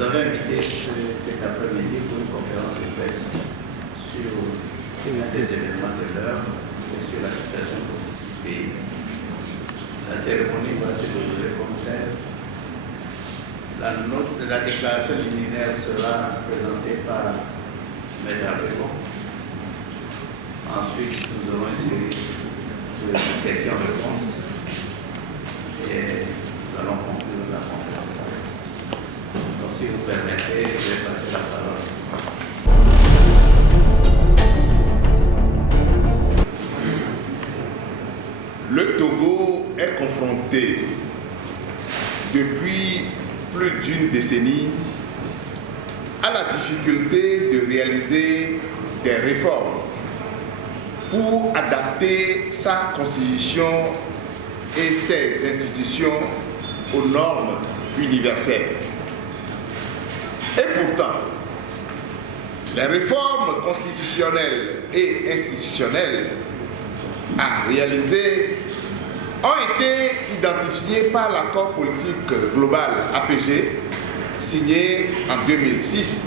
Vous avez invité cet après-midi pour une conférence de presse sur des événements de l'heure et sur la situation du pays. La cérémonie va se dérouler comme telle. La déclaration liminaire sera présentée par M. Abébon. Ensuite, nous aurons une série de questions-réponses et nous allons conclure la conférence de presse. Donc, si vous permettez, je vais passer la parole. Le Togo est confronté depuis plus d'une décennie à la difficulté de réaliser des réformes pour adapter sa constitution et ses institutions aux normes universelles. Et pourtant, les réformes constitutionnelles et institutionnelles à réaliser ont été identifiées par l'accord politique global APG signé en 2006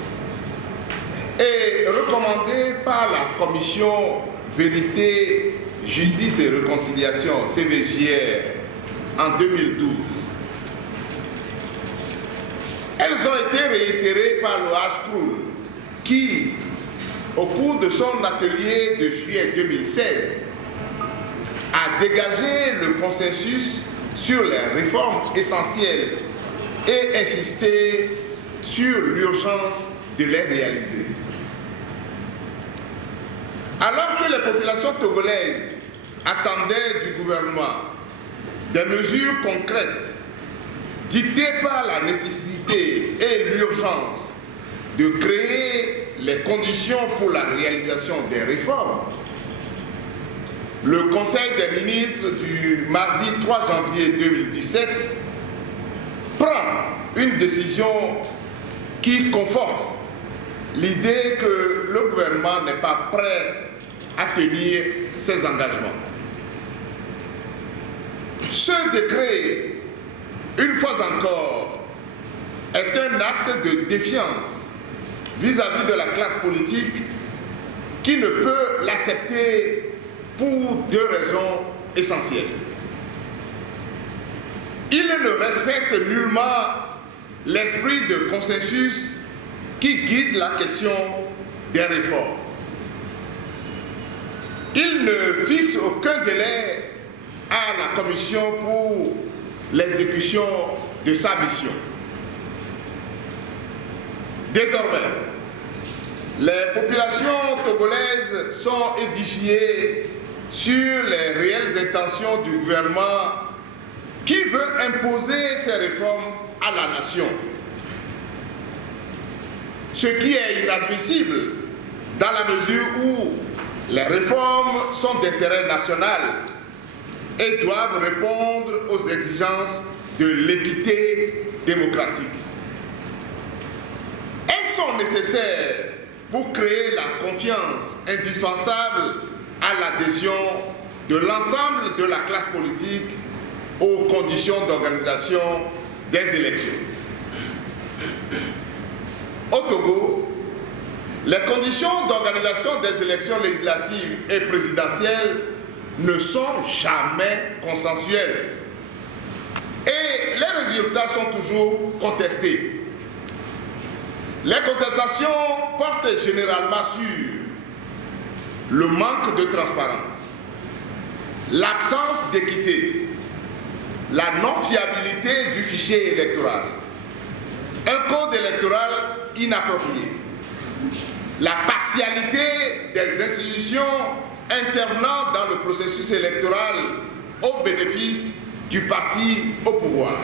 et recommandé par la Commission Vérité, Justice et Réconciliation CVJR en 2012. Elles ont été réitérées par le HCRUL qui, au cours de son atelier de juillet 2016, a dégagé le consensus sur les réformes essentielles et insisté sur l'urgence de les réaliser. Alors que les populations togolaises attendaient du gouvernement des mesures concrètes dictées par la nécessité et l'urgence de créer les conditions pour la réalisation des réformes, le Conseil des ministres du mardi 3 janvier 2017 prend une décision qui conforte l'idée que le gouvernement n'est pas prêt à tenir ses engagements. Ce décret, une fois encore, est un acte de défiance vis-à-vis de la classe politique qui ne peut l'accepter pour deux raisons essentielles. Il ne respecte nullement l'esprit de consensus qui guide la question des réformes. Il ne fixe aucun délai à la Commission pour l'exécution de sa mission. Désormais, les populations togolaises sont édifiées sur les réelles intentions du gouvernement qui veut imposer ces réformes à la nation. Ce qui est inadmissible dans la mesure où les réformes sont d'intérêt national et doivent répondre aux exigences de l'équité démocratique. Elles sont nécessaires pour créer la confiance indispensable à l'adhésion de l'ensemble de la classe politique aux conditions d'organisation des élections. Au Togo, les conditions d'organisation des élections législatives et présidentielles ne sont jamais consensuelles et les résultats sont toujours contestés. Les contestations portent généralement sur le manque de transparence, l'absence d'équité, la non-fiabilité du fichier électoral, un code électoral inapproprié, la partialité des institutions intervenant dans le processus électoral au bénéfice du parti au pouvoir.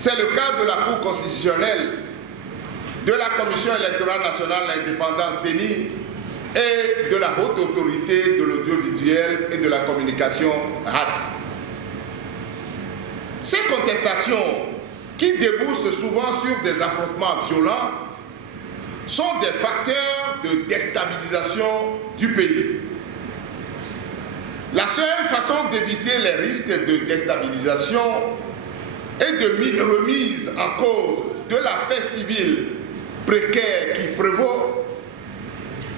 C'est le cas de la Cour constitutionnelle, de la Commission électorale nationale indépendante CENI et de la Haute Autorité de l'audiovisuel et de la communication RAC. Ces contestations, qui débouchent souvent sur des affrontements violents, sont des facteurs de déstabilisation du pays. La seule façon d'éviter les risques de déstabilisation et de remise en cause de la paix civile précaire qui prévaut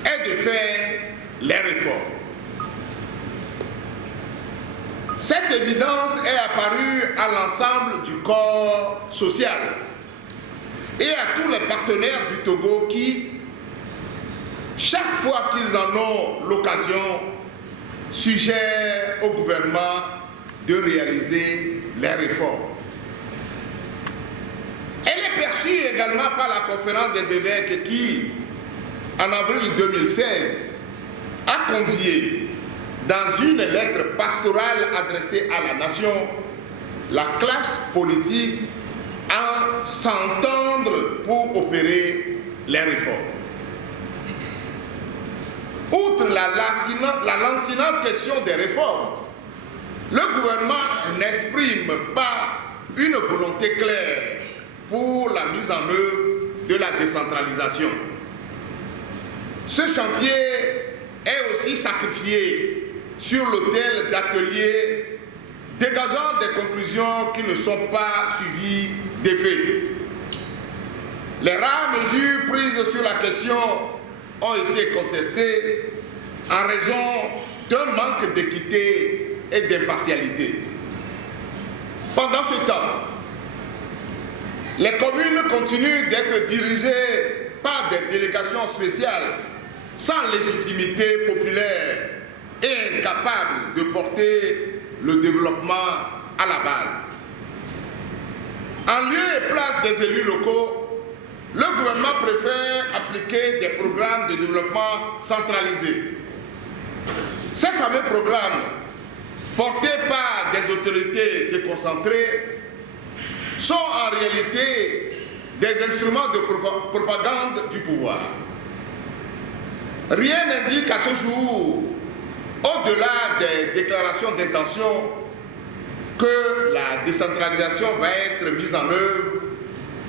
est de faire les réformes. Cette évidence est apparue à l'ensemble du corps social et à tous les partenaires du Togo qui, chaque fois qu'ils en ont l'occasion, suggèrent au gouvernement de réaliser les réformes. Elle est perçue également par la conférence des évêques qui, en avril 2016, a convié, dans une lettre pastorale adressée à la nation, la classe politique à s'entendre pour opérer les réformes. Outre la lancinante question des réformes, le gouvernement n'exprime pas une volonté claire pour la mise en œuvre de la décentralisation. Ce chantier est aussi sacrifié sur l'autel d'ateliers dégageant des conclusions qui ne sont pas suivies d'effets. Les rares mesures prises sur la question ont été contestées en raison d'un manque d'équité et d'impartialité. Pendant ce temps, les communes continuent d'être dirigées par des délégations spéciales sans légitimité populaire et incapables de porter le développement à la base. En lieu et place des élus locaux, le gouvernement préfère appliquer des programmes de développement centralisés. Ces fameux programmes, portés par des autorités déconcentrées, sont en réalité des instruments de propagande du pouvoir. Rien n'indique à ce jour, au-delà des déclarations d'intention, que la décentralisation va être mise en œuvre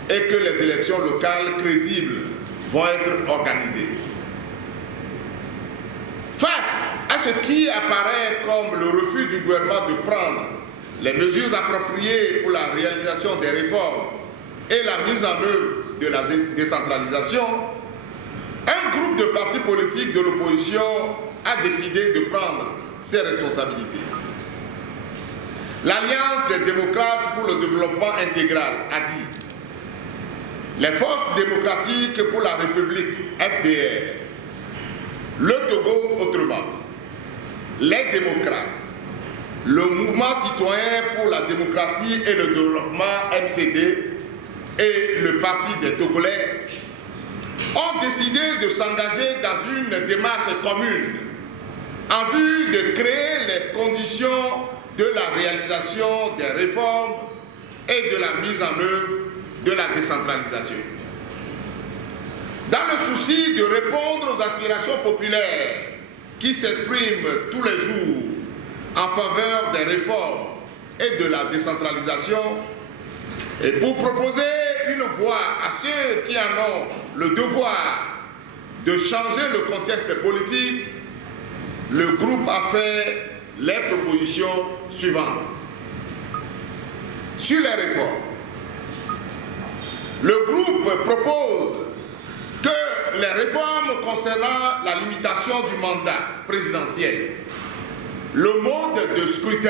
et que les élections locales crédibles vont être organisées. Face à ce qui apparaît comme le refus du gouvernement de prendre les mesures appropriées pour la réalisation des réformes et la mise en œuvre de la décentralisation, un groupe de partis politiques de l'opposition a décidé de prendre ses responsabilités. L'Alliance des démocrates pour le développement intégral a dit: les forces démocratiques pour la République, FDR, le Togo autrement, les démocrates, le mouvement citoyen pour la démocratie et le développement, MCD, et le parti des Togolais ont décidé de s'engager dans une démarche commune en vue de créer les conditions de la réalisation des réformes et de la mise en œuvre de la décentralisation. Dans le souci de répondre aux aspirations populaires qui s'expriment tous les jours en faveur des réformes et de la décentralisation, et pour proposer une voie à ceux qui en ont le devoir de changer le contexte politique, le groupe a fait les propositions suivantes. Sur les réformes, le groupe propose que les réformes concernant la limitation du mandat présidentiel, le mode de scrutin,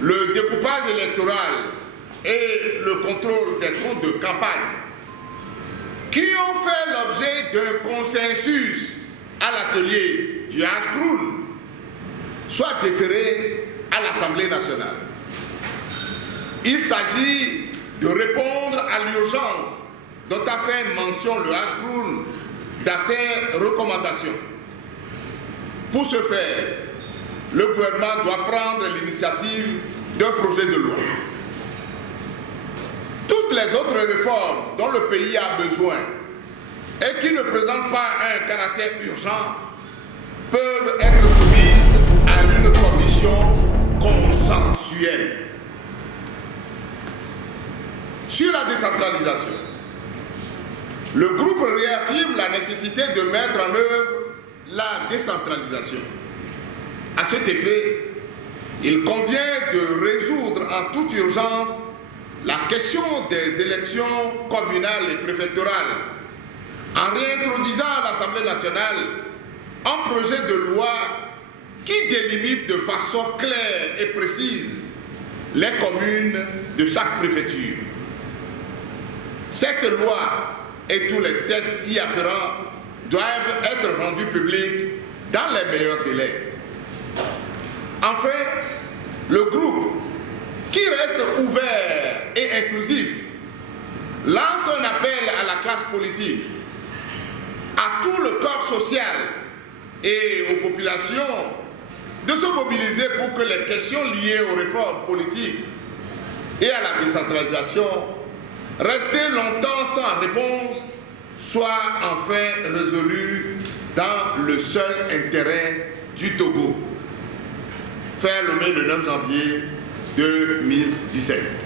le découpage électoral et le contrôle des comptes de campagne, qui ont fait l'objet d'un consensus à l'atelier du HCRUL, soit déférés à l'Assemblée nationale. Il s'agit de répondre à l'urgence dont a fait mention le HCRUL dans ses recommandations. Pour ce faire, le gouvernement doit prendre l'initiative d'un projet de loi. toutes les autres réformes dont le pays a besoin et qui ne présentent pas un caractère urgent peuvent être soumises à une commission consensuelle. Sur la décentralisation, le groupe réaffirme la nécessité de mettre en œuvre la décentralisation. À cet effet, il convient de résoudre en toute urgence la question des élections communales et préfectorales en réintroduisant à l'Assemblée nationale un projet de loi qui délimite de façon claire et précise les communes de chaque préfecture. Cette loi et tous les textes y afférents doivent être rendus publics dans les meilleurs délais. Enfin, le groupe, qui reste ouvert et inclusif, lance un appel à la classe politique, à tout le corps social et aux populations de se mobiliser pour que les questions liées aux réformes politiques et à la décentralisation, restées longtemps sans réponse, soient enfin résolues dans le seul intérêt du Togo. Fait le 9 janvier 2017.